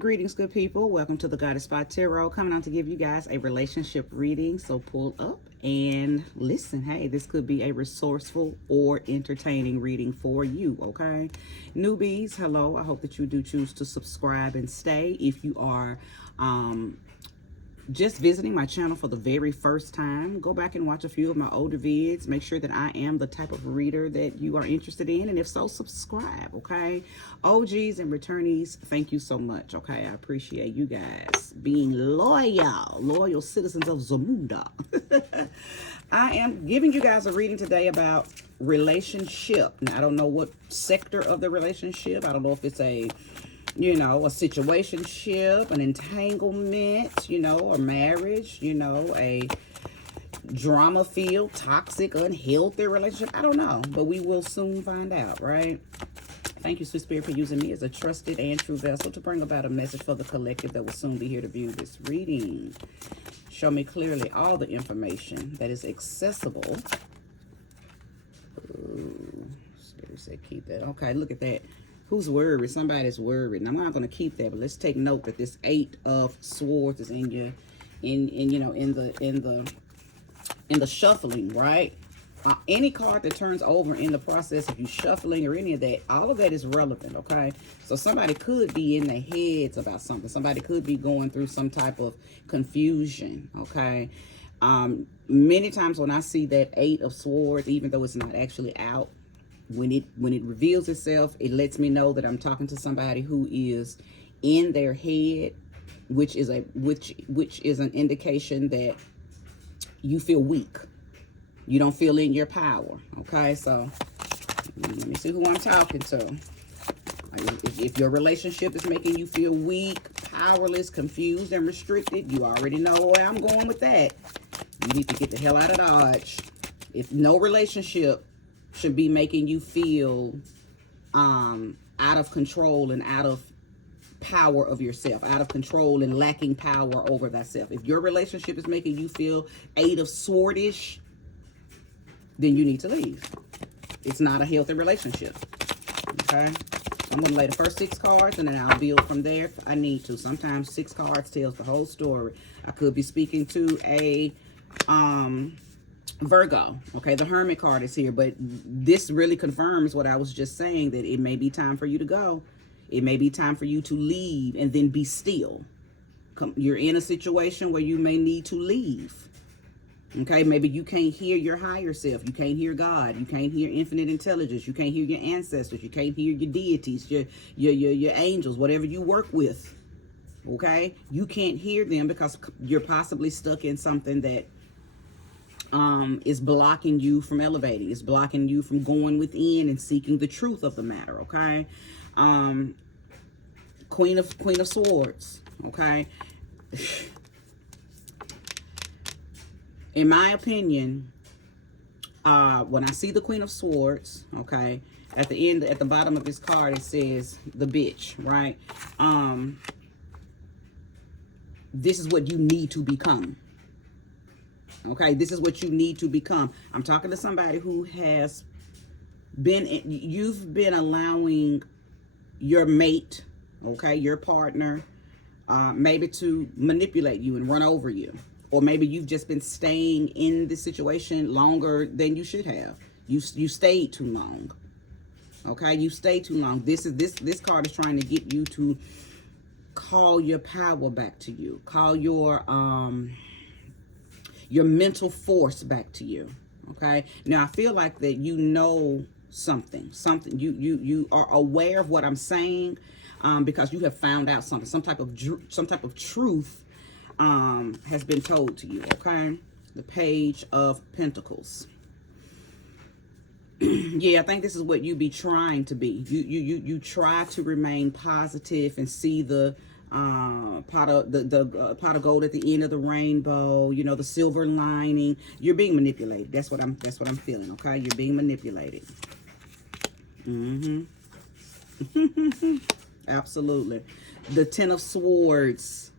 Greetings, good people. Welcome to the Goddess Spot Tarot. Coming on to give you guys a relationship reading. So pull up and listen. Hey, this could be a resourceful or entertaining reading for you, okay? Newbies, hello. I hope that you do choose to subscribe and stay. If you are just visiting my channel for the very first time, go back and watch a few of my older vids. Make sure that I am the type of reader that you are interested in, and if so, subscribe, okay? OGs and returnees, thank you so much, okay? I appreciate you guys being loyal citizens of Zamunda. I am giving you guys a reading today about relationship. Now, I don't know what sector of the relationship. I don't know if it's a situationship, an entanglement, a marriage, a drama-filled, toxic, unhealthy relationship. I don't know, but we will soon find out, right? Thank you, Sweet Spirit, for using me as a trusted and true vessel to bring about a message for the collective that will soon be here to view this reading. Show me clearly all the information that is accessible. Ooh, Spirit said keep that. Okay, look at that. Who's worried? Somebody's worried. And I'm not going to keep that, but let's take note that this 8 of Swords is in your, in the shuffling, right? Any card that turns over in the process of you shuffling or any of that, all of that is relevant, okay? So somebody could be in their heads about something. Somebody could be going through some type of confusion, okay? Many times when I see that 8 of Swords, even though it's not actually out, when it reveals itself, it lets me know that I'm talking to somebody who is in their head, which is an indication that you feel weak. You don't feel in your power. Okay, so let me see who I'm talking to. If your relationship is making you feel weak, powerless, confused, and restricted, you already know where I'm going with that. You need to get the hell out of Dodge. If no relationship should be making you feel out of control and out of power of yourself, out of control and lacking power over thyself. If your relationship is making you feel 8 of Swordish, then you need to leave. It's not a healthy relationship. Okay? I'm going to lay the first 6 cards and then I'll build from there if I need to. Sometimes 6 cards tells the whole story. I could be speaking to a Virgo. Okay, the Hermit card is here, but this really confirms what I was just saying, that it may be time for you to go. It may be time for you to leave and then be still. You're in a situation where you may need to leave. Okay, maybe you can't hear your higher self. You can't hear God. You can't hear infinite intelligence. You can't hear your ancestors. You can't hear your deities, your angels, whatever you work with. Okay, you can't hear them because you're possibly stuck in something that is blocking you from elevating. It's blocking you from going within and seeking the truth of the matter, okay? Queen of Swords, okay? In my opinion, when I see the Queen of Swords, okay, at the bottom of this card, it says the bitch, right? This is what you need to become. Okay, this is what you need to become. I'm talking to somebody who has you've been allowing your mate, okay, your partner, maybe to manipulate you and run over you. Or maybe you've just been staying in this situation longer than you should have. You stayed too long. Okay, you stayed too long. This card is trying to get you to call your power back to you. Call your mental force back to you. Okay, now I feel like that you know something you are aware of what I'm saying, because you have found out something, some type of truth has been told to you. Okay, the Page of Pentacles. Yeah, I think this is what you be trying to be. You try to remain positive and see the pot of gold at the end of the rainbow, the silver lining. You're being manipulated. That's what I'm feeling, okay? You're being manipulated. Absolutely. The Ten of Swords.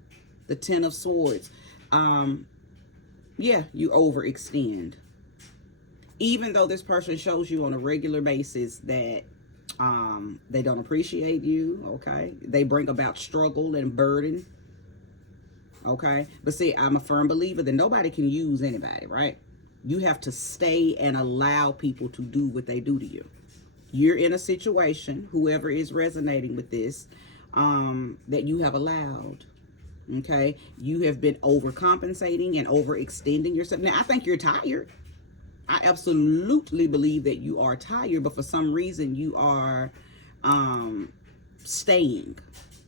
The Ten of Swords. Yeah, you overextend. Even though this person shows you on a regular basis that They don't appreciate you, okay? They bring about struggle and burden, okay? But see, I'm a firm believer that nobody can use anybody, right? You have to stay and allow people to do what they do to you. You're in a situation, whoever is resonating with this, that you have allowed, okay? You have been overcompensating and overextending yourself. Now, I think you're tired. I absolutely believe that you are tired, but for some reason you are staying.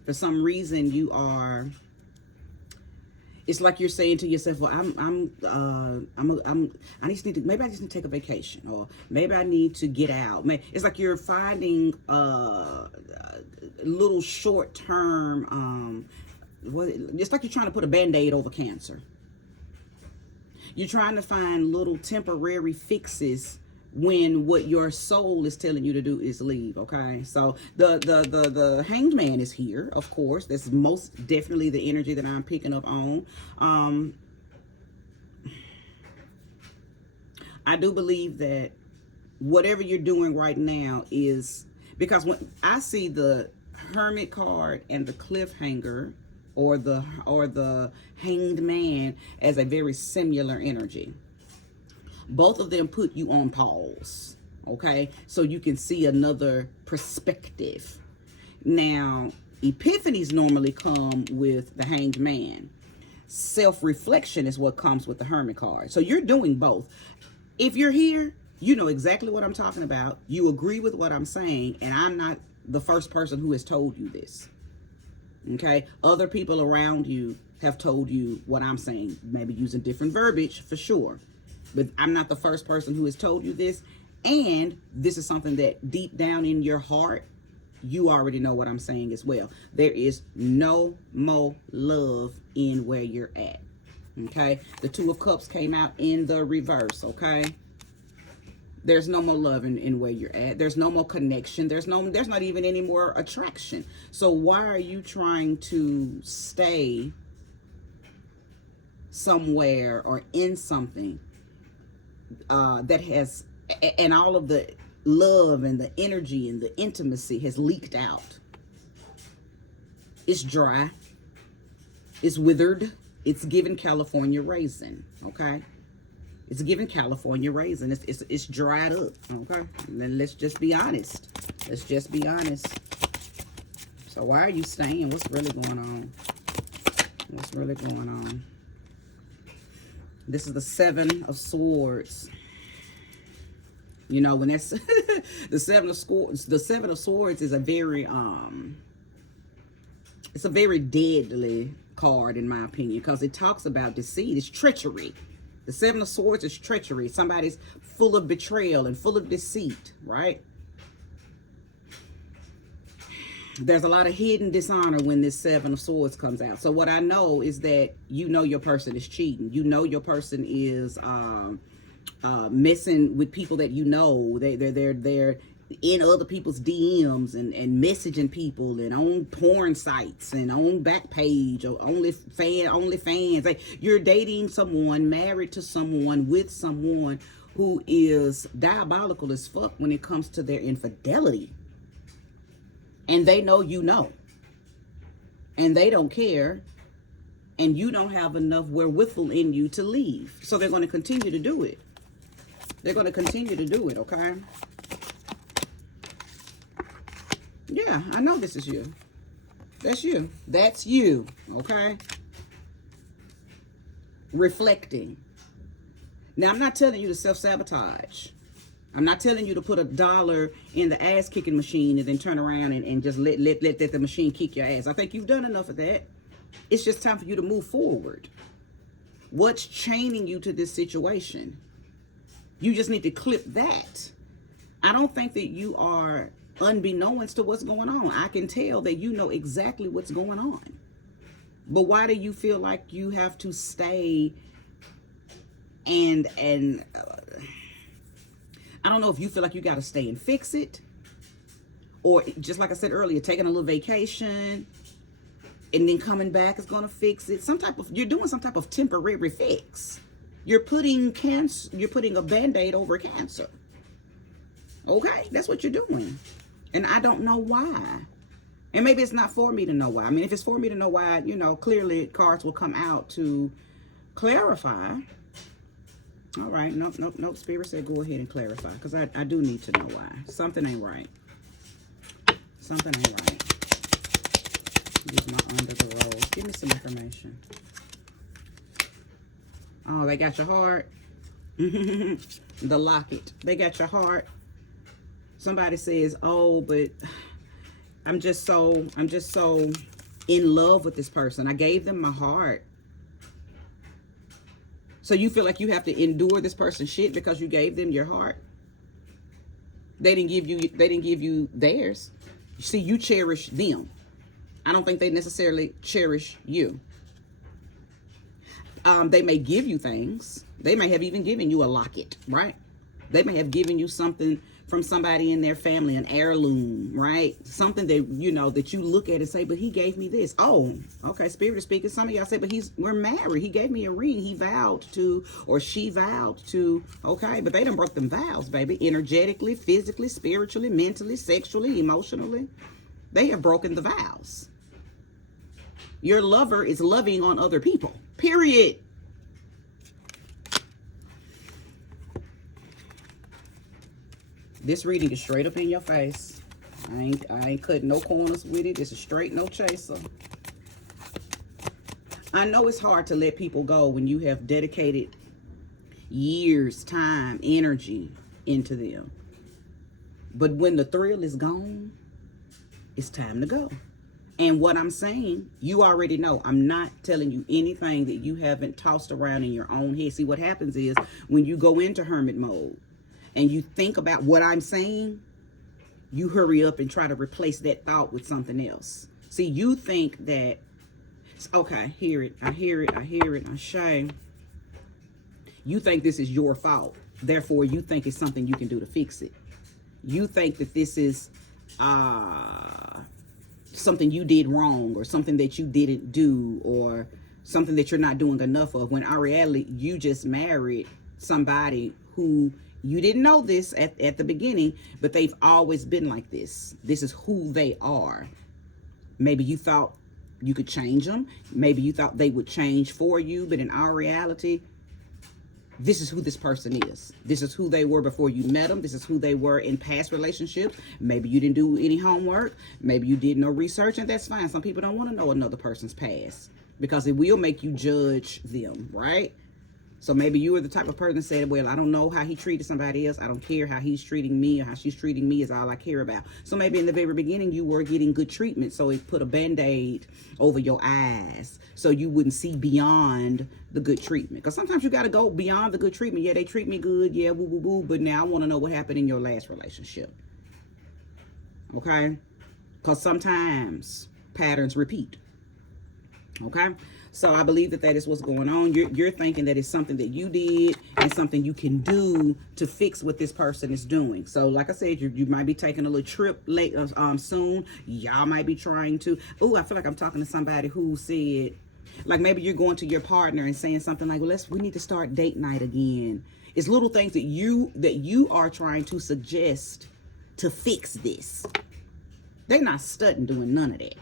For some reason you are. It's like you're saying to yourself, "Well, I just need to. Maybe I just need to take a vacation, or maybe I need to get out." It's like you're finding little short term. It's like you're trying to put a Band-Aid over cancer. You're trying to find little temporary fixes when what your soul is telling you to do is leave, okay? So the Hanged Man is here, of course. That's most definitely the energy that I'm picking up on. I do believe that whatever you're doing right now is, because when I see the Hermit card and the Cliffhanger, or the Hanged Man, as a very similar energy. Both of them put you on pause, okay? So you can see another perspective. Now, epiphanies normally come with the Hanged Man. Self-reflection is what comes with the Hermit card. So you're doing both. If you're here, you know exactly what I'm talking about. You agree with what I'm saying, and I'm not the first person who has told you this. Okay, other people around you have told you what I'm saying, maybe using different verbiage for sure, but I'm not the first person who has told you this. And this is something that deep down in your heart, you already know what I'm saying as well. There is no more love in where you're at. Okay, the Two of Cups came out in the reverse. Okay, there's no more love in where you're at. There's no more connection. There's not even any more attraction. So why are you trying to stay somewhere or in something that has, and all of the love and the energy and the intimacy has leaked out? It's dry. It's withered. It's given California raisin, okay? It's giving California raisin. It's dried up, okay? And then let's just be honest. Let's just be honest. So why are you staying? What's really going on? What's really going on? This is the Seven of Swords. You know, when that's the Seven of Swords. The Seven of Swords is a very it's a very deadly card in my opinion, because it talks about deceit. It's treachery. The Seven of Swords is treachery. Somebody's full of betrayal and full of deceit, right? There's a lot of hidden dishonor when this Seven of Swords comes out. So what I know is that you know your person is cheating. You know your person is messing with people that you know. They're in other people's DMs and messaging people and on porn sites and on Backpage or OnlyFans. Like, you're dating someone, married to someone, with someone who is diabolical as fuck when it comes to their infidelity. And they know you know. And they don't care. And you don't have enough wherewithal in you to leave. So they're going to continue to do it. They're going to continue to do it, okay? Yeah, I know this is you. That's you. That's you, okay? Reflecting. Now, I'm not telling you to self-sabotage. I'm not telling you to put $1 in the ass-kicking machine and then turn around and just let the machine kick your ass. I think you've done enough of that. It's just time for you to move forward. What's chaining you to this situation? You just need to clip that. I don't think that you are unbeknownst to what's going on. I can tell that you know exactly what's going on. But why do you feel like you have to stay and I don't know if you feel like you got to stay and fix it, or just like I said earlier, taking a little vacation and then coming back is going to fix it. You're doing some type of temporary fix. You're putting a Band-Aid over cancer. Okay, that's what you're doing. And I don't know why. And maybe it's not for me to know why. I mean, if it's for me to know why, you know, clearly cards will come out to clarify. All right. Nope. Spirit said go ahead and clarify. Because I do need to know why. Something ain't right. Something ain't right. Use my under the rose. Give me some information. Oh, they got your heart. The locket. They got your heart. Somebody says, oh, but I'm just so in love with this person. I gave them my heart. So you feel like you have to endure this person's shit because you gave them your heart? They didn't give you theirs. See, you cherish them. I don't think they necessarily cherish you. They may give you things. They may have even given you a locket, right? They may have given you something from somebody in their family, an heirloom, right? Something that, you know, that you look at and say, but he gave me this. Oh, okay, Spirit is speaking. Some of y'all say, but we're married. He gave me a ring. He vowed to, or she vowed to. Okay, but they done broke them vows, baby. Energetically, physically, spiritually, mentally, sexually, emotionally. They have broken the vows. Your lover is loving on other people, period. This reading is straight up in your face. I ain't cutting no corners with it. This is straight, no chaser. I know it's hard to let people go when you have dedicated years, time, energy into them. But when the thrill is gone, it's time to go. And what I'm saying, you already know. I'm not telling you anything that you haven't tossed around in your own head. See, what happens is when you go into hermit mode and you think about what I'm saying, you hurry up and try to replace that thought with something else. See, you think that, okay, I hear it, I say. You think this is your fault. Therefore, you think it's something you can do to fix it. You think that this is something you did wrong, or something that you didn't do, or something that you're not doing enough of, when in reality, you just married somebody who you didn't know this at the beginning, but they've always been like this. This is who they are. Maybe you thought you could change them. Maybe you thought they would change for you, but in our reality, this is who this person is. This is who they were before you met them. This is who they were in past relationships. Maybe you didn't do any homework. Maybe you did no research, and that's fine. Some people don't want to know another person's past because it will make you judge them, right? So maybe you were the type of person that said, well, I don't know how he treated somebody else. I don't care how he's treating me, or how she's treating me is all I care about. So maybe in the very beginning you were getting good treatment, so it put a Band-Aid over your eyes so you wouldn't see beyond the good treatment. Because sometimes you got to go beyond the good treatment. Yeah, they treat me good. Yeah, woo, woo, woo. But now I want to know what happened in your last relationship. Okay? Because sometimes patterns repeat. Okay? So I believe that is what's going on. You're thinking that it's something that you did and something you can do to fix what this person is doing. So like I said, you might be taking a little trip late soon. Y'all might be trying to. Oh, I feel like I'm talking to somebody who said, like, maybe you're going to your partner and saying something like, well, we need to start date night again. It's little things that you are trying to suggest to fix this. They're not studying doing none of that.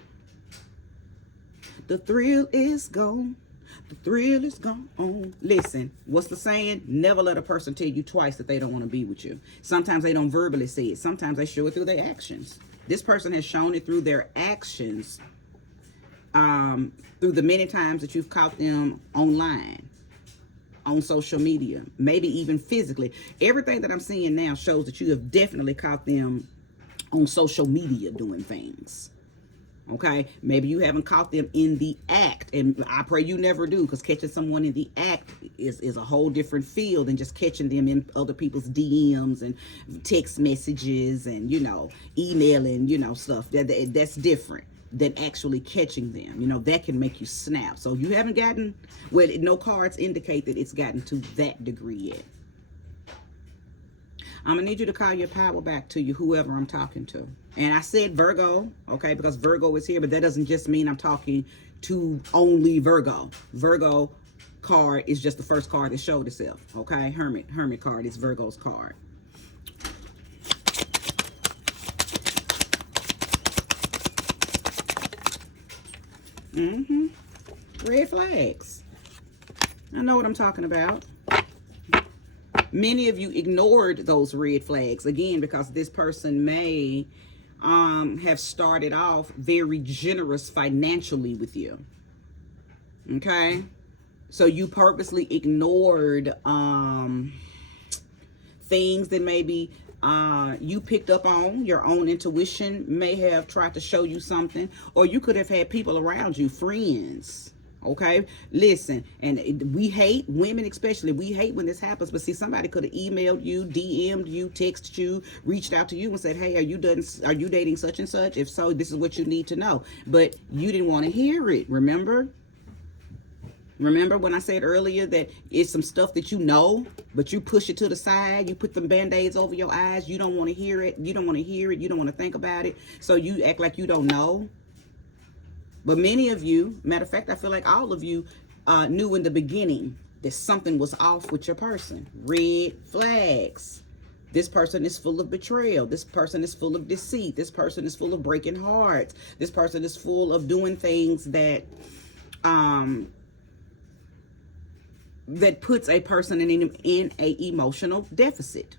The thrill is gone. The thrill is gone. Listen, what's the saying? Never let a person tell you twice that they don't want to be with you. Sometimes they don't verbally say it. Sometimes they show it through their actions. This person has shown it through their actions, through the many times that you've caught them online, on social media, maybe even physically. Everything that I'm seeing now shows that you have definitely caught them on social media doing things. Okay, maybe you haven't caught them in the act, and I pray you never do, because catching someone in the act is a whole different field than just catching them in other people's DMs and text messages and, you know, emailing, you know, stuff. That's different than actually catching them. You know, that can make you snap. So you haven't gotten, well, no cards indicate that it's gotten to that degree yet. I'm going to need you to call your power back to you, whoever I'm talking to. And I said Virgo, okay, because Virgo is here, but that doesn't just mean I'm talking to only Virgo. Virgo card is just the first card that showed itself, okay? Hermit card is Virgo's card. Red flags. I know what I'm talking about. Many of you ignored those red flags, again, because this person may have started off very generous financially with you. Okay? So you purposely ignored things that maybe you picked up on. Your own intuition may have tried to show you something, or you could have had people around you, friends. Okay, listen, and we hate, women especially, we hate when this happens, but see, somebody could have emailed you, DM'd you, texted you, reached out to you and said, hey, are you dating such and such? If so, this is what you need to know. But you didn't want to hear it, remember? Remember when I said earlier that it's some stuff that you know, but you push it to the side, you put them band-aids over your eyes, you don't want to hear it, you don't want to hear it, you don't want to think about it, so you act like you don't know. But many of you, matter of fact, I feel like all of you knew in the beginning that something was off with your person. Red flags. This person is full of betrayal. This person is full of deceit. This person is full of breaking hearts. This person is full of doing things that that puts a person in a emotional deficit.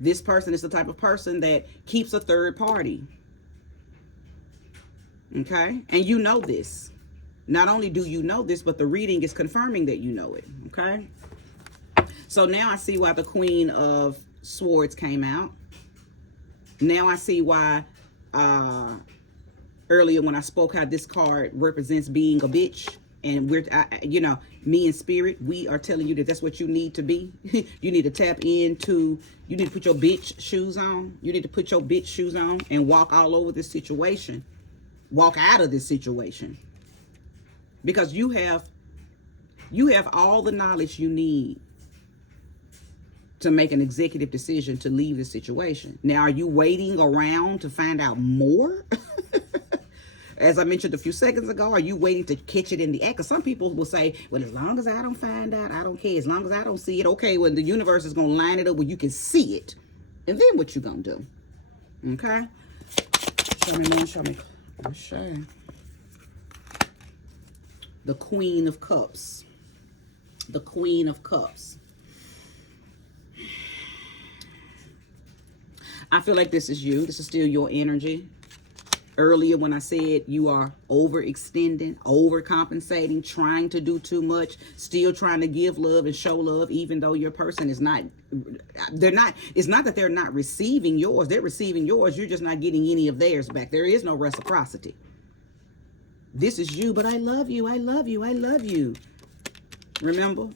This person is the type of person that keeps a third party. Okay, and you know this. Not only do you know this, but the reading is confirming that you know it. Okay, so now I see why the Queen of Swords came out. Now I see why earlier when I spoke how this card represents being a bitch, and me and spirit, we are telling you that that's what you need to be. You need to tap into, you need to put your bitch shoes on. You need to put your bitch shoes on and walk all over this situation. Walk out of this situation, because you have all the knowledge you need to make an executive decision to leave this situation. Now, are you waiting around to find out more? As I mentioned a few seconds ago, are you waiting to catch it in the act? Because some people will say, well, as long as I don't find out, I don't care. As long as I don't see it, okay, well, the universe is going to line it up where you can see it. And then what you going to do? Okay? Show me, man, show me. Sure. The Queen of Cups. The Queen of Cups. I feel like this is you. This is still your energy. Earlier when I said you are overextending, overcompensating, trying to do too much, still trying to give love and show love, even though your person is not, it's not that they're not receiving yours. They're receiving yours. You're just not getting any of theirs back. There is no reciprocity. This is you, but I love you. I love you. I love you. Remember?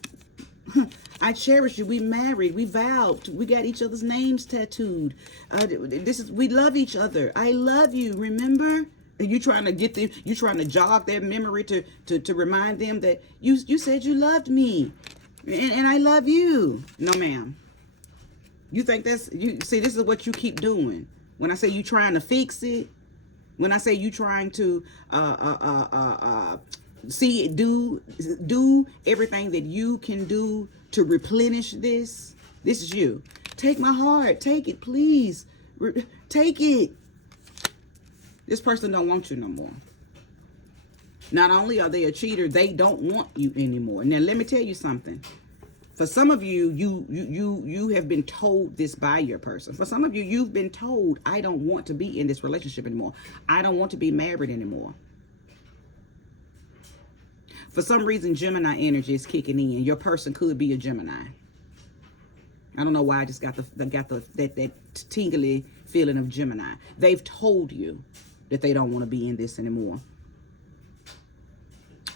I cherish you. We married. We vowed. We got each other's names tattooed. We love each other. I love you. Remember? And you trying to get them. You trying to jog their memory to remind them that you said you loved me, and I love you. No, ma'am. You think that's you? See, this is what you keep doing. When I say you trying to fix it, when I say you trying to do everything that you can do to replenish this is you. Take my heart. Take it, please. Take it. This person don't want you no more. Not only are they a cheater, they don't want you anymore. Now, let me tell you something. For some of you, you have been told this by your person. For some of you, you've been told, I don't want to be in this relationship anymore. I don't want to be married anymore. For some reason, Gemini energy is kicking in. Your person could be a Gemini. I don't know why I just got that tingly feeling of Gemini. They've told you that they don't want to be in this anymore.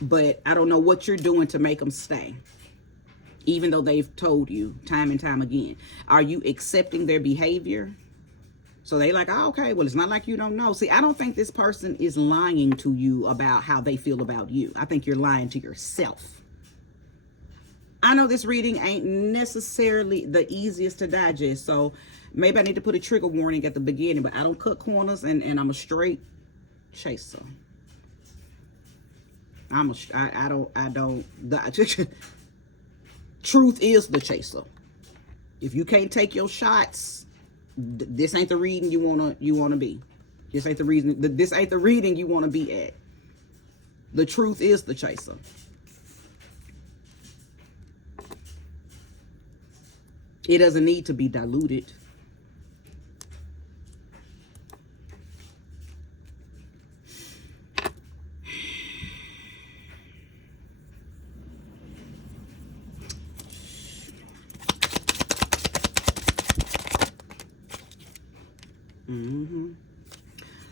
But I don't know what you're doing to make them stay. Even though they've told you time and time again. Are you accepting their behavior? So they like, oh, okay, well, it's not like you don't know. See, I don't think this person is lying to you about how they feel about you. I think you're lying to yourself. I know this reading ain't necessarily the easiest to digest, so maybe I need to put a trigger warning at the beginning, but I don't cut corners, and I'm a straight chaser. Truth is the chaser. If you can't take your shots, this ain't the reading you wanna be. This ain't the reason. This ain't the reading you wanna be at. The truth is the chaser. It doesn't need to be diluted.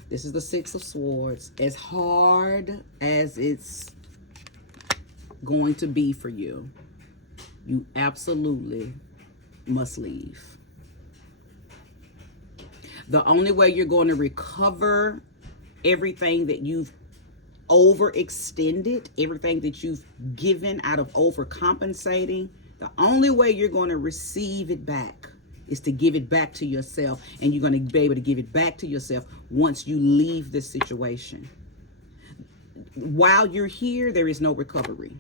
This is the Six of Swords. As hard as it's going to be for you, you absolutely must leave. The only way you're going to recover everything that you've overextended, everything that you've given out of overcompensating, the only way you're going to receive it back is to give it back to yourself, and you're going to be able to give it back to yourself once you leave this situation. While you're here, there is no recovery.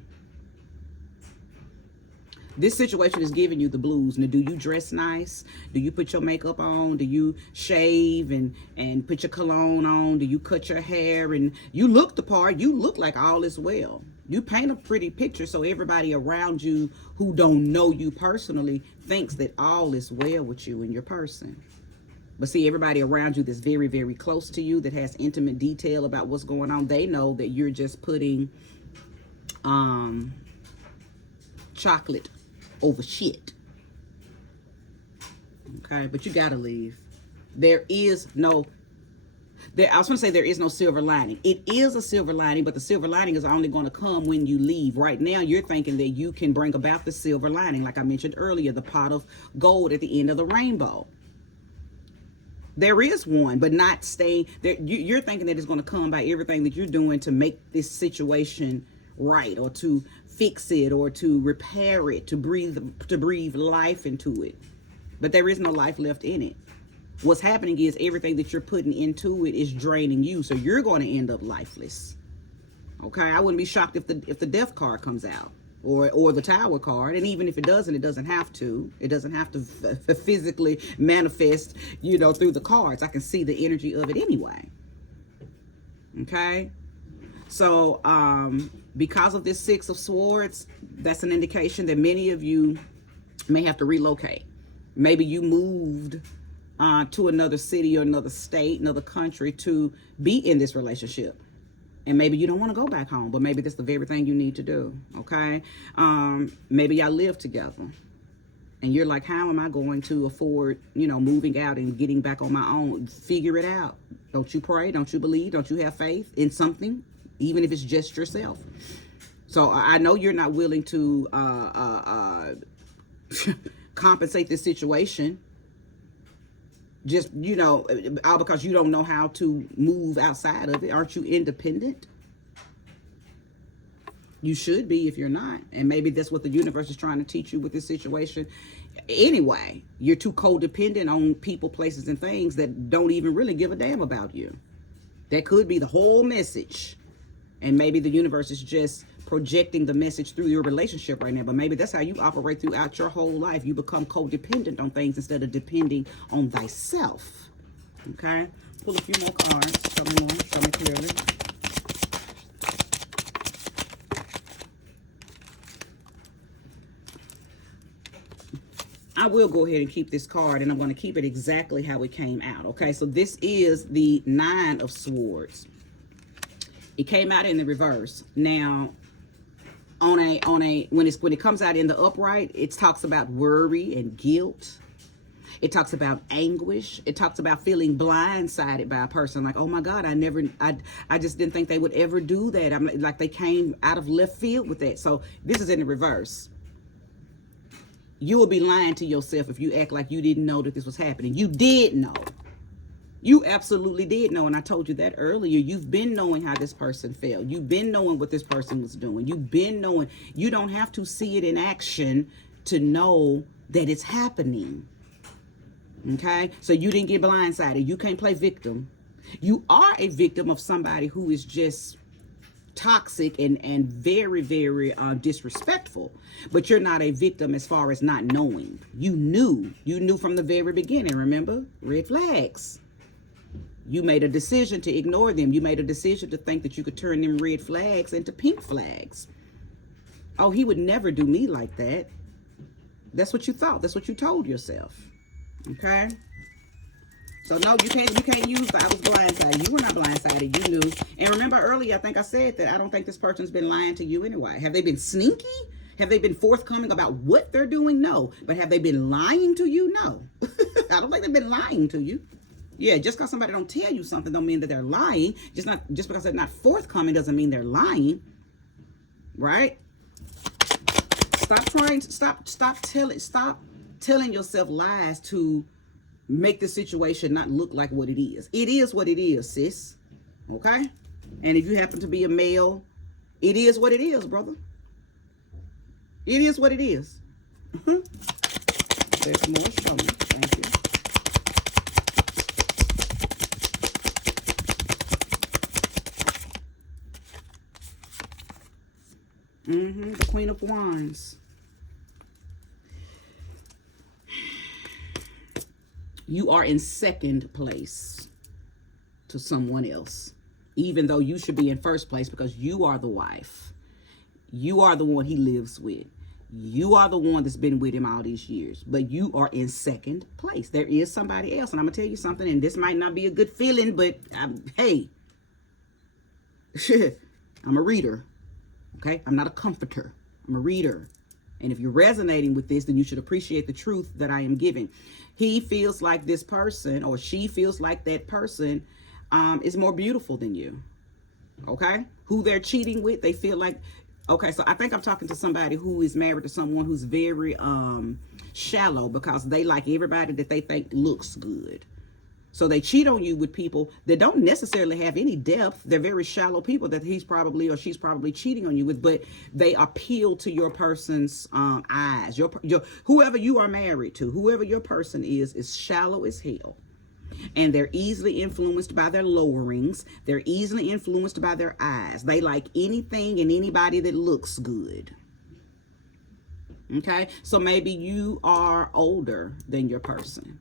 This situation is giving you the blues. Now, do you dress nice? Do you put your makeup on? Do you shave and put your cologne on? Do you cut your hair? And you look the part. You look like all is well. You paint a pretty picture so everybody around you who don't know you personally thinks that all is well with you and your person. But see, everybody around you that's very, very close to you, that has intimate detail about what's going on, they know that you're just putting chocolate over shit. Okay, but you gotta leave. There is no I was going to say there is no silver lining. It is a silver lining, but the silver lining is only going to come when you leave. Right now, you're thinking that you can bring about the silver lining. Like I mentioned earlier, the pot of gold at the end of the rainbow. There is one, but not staying there. You're thinking that it's going to come by everything that you're doing to make this situation right, or to fix it, or to repair it, to breathe life into it. But there is no life left in it. What's happening is everything that you're putting into it is draining you, so you're going to end up lifeless. Okay, I wouldn't be shocked if the death card comes out, or the tower card. And even if it doesn't, it doesn't have to. It doesn't have to physically manifest, through the cards. I can see the energy of it anyway. Okay, so because of this Six of Swords, that's an indication that many of you may have to relocate. Maybe you moved to another city or another state, another country to be in this relationship. And maybe you don't want to go back home, but maybe that's the very thing you need to do, okay? Maybe y'all live together. And you're like, how am I going to afford, moving out and getting back on my own? Figure it out. Don't you pray? Don't you believe? Don't you have faith in something? Even if it's just yourself. So I know you're not willing to compensate this situation. Just, all because you don't know how to move outside of it. Aren't you independent? You should be if you're not. And maybe that's what the universe is trying to teach you with this situation. Anyway, you're too codependent on people, places, and things that don't even really give a damn about you. That could be the whole message. And maybe the universe is just projecting the message through your relationship right now. But maybe that's how you operate throughout your whole life. You become codependent on things instead of depending on thyself. Okay? Pull a few more cards. Show me more. Show me clearly. I will go ahead and keep this card, and I'm going to keep it exactly how it came out. Okay? So this is the Nine of Swords. It came out in the reverse. Now, when it comes out in the upright, it talks about worry and guilt. It talks about anguish. It talks about feeling blindsided by a person. Like, oh my God, I just didn't think they would ever do that. I'm like, they came out of left field with that. So this is in the reverse. You will be lying to yourself if you act like you didn't know that this was happening. You did know. You absolutely did know, and I told you that earlier. You've been knowing how this person felt. You've been knowing what this person was doing. You've been knowing. You don't have to see it in action to know that it's happening. Okay? So you didn't get blindsided. You can't play victim. You are a victim of somebody who is just toxic and very, very disrespectful. But you're not a victim as far as not knowing. You knew. You knew from the very beginning, remember? Red flags. You made a decision to ignore them. You made a decision to think that you could turn them red flags into pink flags. Oh, he would never do me like that. That's what you thought. That's what you told yourself. Okay? So no, you can't use the I was blindsided. You were not blindsided. You knew. And remember earlier, I think I said that I don't think this person's been lying to you anyway. Have they been sneaky? Have they been forthcoming about what they're doing? No. But have they been lying to you? No. I don't think they've been lying to you. Yeah, just because somebody don't tell you something don't mean that they're lying. Just because they're not forthcoming doesn't mean they're lying. Right? Stop telling yourself lies to make the situation not look like what it is. It is what it is, sis. Okay? And if you happen to be a male, it is what it is, brother. It is what it is. There's more showing. Thank you. The Queen of Wands. You are in second place to someone else, even though you should be in first place because you are the wife. You are the one he lives with. You are the one that's been with him all these years, but you are in second place. There is somebody else, and I'm going to tell you something, and this might not be a good feeling, but hey, I'm a reader, okay? I'm not a comforter. I'm a reader. And if you're resonating with this, then you should appreciate the truth that I am giving. He feels like this person, or she feels like that person is more beautiful than you. Okay? Who they're cheating with, they feel like, okay, so I think I'm talking to somebody who is married to someone who's very shallow because they like everybody that they think looks good. So they cheat on you with people that don't necessarily have any depth. They're very shallow people that he's probably or she's probably cheating on you with, but they appeal to your person's eyes. Your whoever you are married to, whoever your person is shallow as hell. And they're easily influenced by their lowerings. They're easily influenced by their eyes. They like anything and anybody that looks good. Okay? So maybe you are older than your person.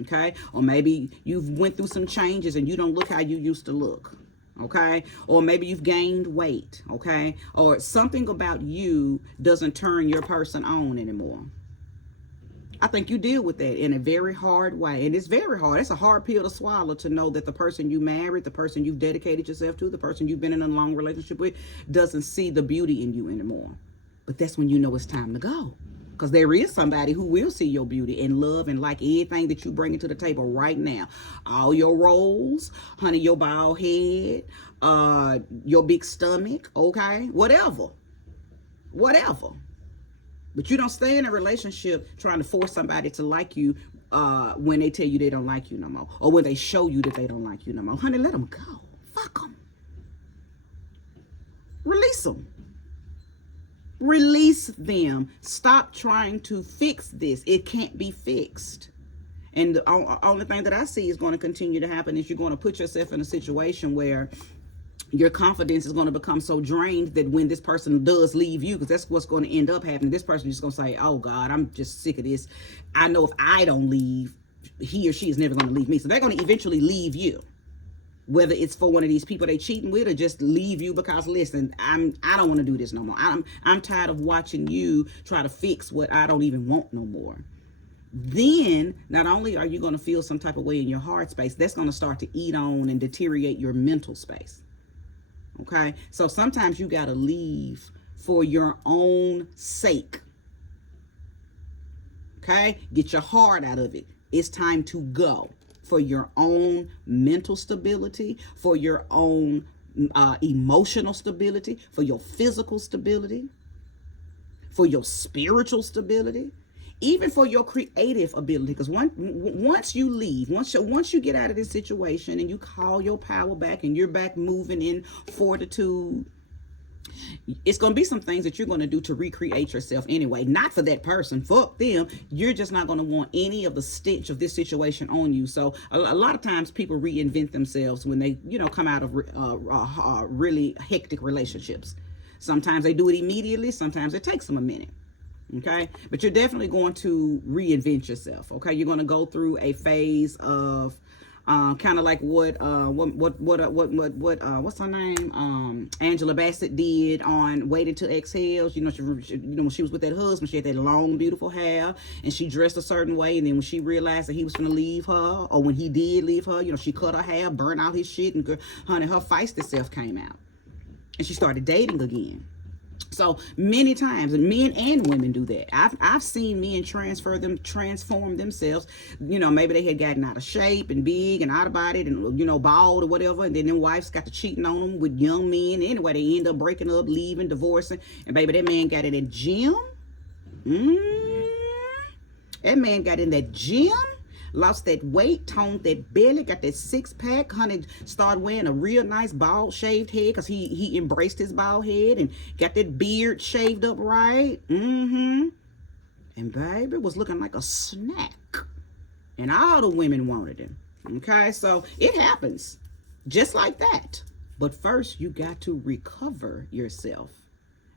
Okay? Or maybe you've went through some changes and you don't look how you used to look. Okay? Or maybe you've gained weight. Okay? Or something about you doesn't turn your person on anymore. I think you deal with that in a very hard way. And it's very hard. It's a hard pill to swallow to know that the person you married, the person you've dedicated yourself to, the person you've been in a long relationship with doesn't see the beauty in you anymore. But that's when you know it's time to go. Because there is somebody who will see your beauty and love and like everything that you bring to the table right now. All your rolls, honey, your bald head, your big stomach, okay? Whatever. But you don't stay in a relationship trying to force somebody to like you when they tell you they don't like you no more. Or when they show you that they don't like you no more. Honey, let them go. Fuck them. Release them. Release them. Stop trying to fix this. It can't be fixed. And the only thing that I see is going to continue to happen is you're going to put yourself in a situation where your confidence is going to become so drained that when this person does leave you, because that's what's going to end up happening, this person is just going to say, oh God, I'm just sick of this. I know if I don't leave, he or she is never going to leave me. So they're going to eventually leave you. Whether it's for one of these people they cheating with or just leave you because, listen, I don't want to do this no more. I'm tired of watching you try to fix what I don't even want no more. Then not only are you going to feel some type of way in your heart space, that's going to start to eat on and deteriorate your mental space. Okay? So sometimes you got to leave for your own sake. Okay? Get your heart out of it. It's time to go. For your own mental stability, for your own emotional stability, for your physical stability, for your spiritual stability, even for your creative ability. Because once you leave, once you get out of this situation and you call your power back and you're back moving in fortitude, it's going to be some things that you're going to do to recreate yourself anyway. Not for that person. Fuck them. You're just not going to want any of the stench of this situation on you. So a lot of times people reinvent themselves when they, come out of really hectic relationships. Sometimes they do it immediately. Sometimes it takes them a minute. Okay? But you're definitely going to reinvent yourself. Okay? You're going to go through a phase of Kind of like what what's her name? Angela Bassett did on Waited to Exhales. You know, when she was with that husband, she had that long, beautiful hair, and she dressed a certain way. And then when she realized that he was going to leave her, or when he did leave her, you know, she cut her hair, burned out his shit, and honey, her feisty self came out, and she started dating again. So many times, men and women do that. I've seen men transform themselves. You know, maybe they had gotten out of shape and big and out of body and, you know, bald or whatever. And then them wives got to cheating on them with young men. Anyway, they end up breaking up, leaving, divorcing. And baby, that man got in that gym. That man got in that gym. Lost that weight, toned that belly, got that six-pack, honey, started wearing a real nice bald shaved head because he embraced his bald head and got that beard shaved up right. And baby was looking like a snack. And all the women wanted him. Okay, so it happens just like that. But first, you got to recover yourself.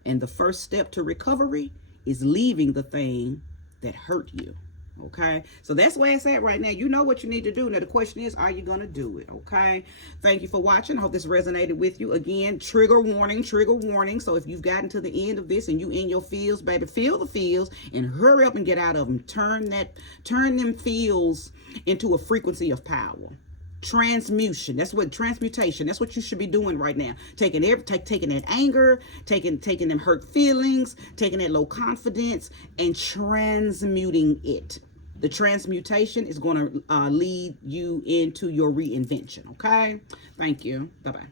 And the first step to recovery is leaving the thing that hurt you. Okay, so that's where it's at right now. You know what you need to do. Now the question is, are you going to do it? Okay, thank you for watching. I hope this resonated with you. Again, trigger warning, trigger warning. So if you've gotten to the end of this and you in your feels, baby, feel the feels and hurry up and get out of them. Turn them feels into a frequency of power. Transmutation, that's what you should be doing right now. Taking that anger, taking them hurt feelings, taking that low confidence and transmuting it. The transmutation is going to lead you into your reinvention. Okay, thank you. Bye-bye.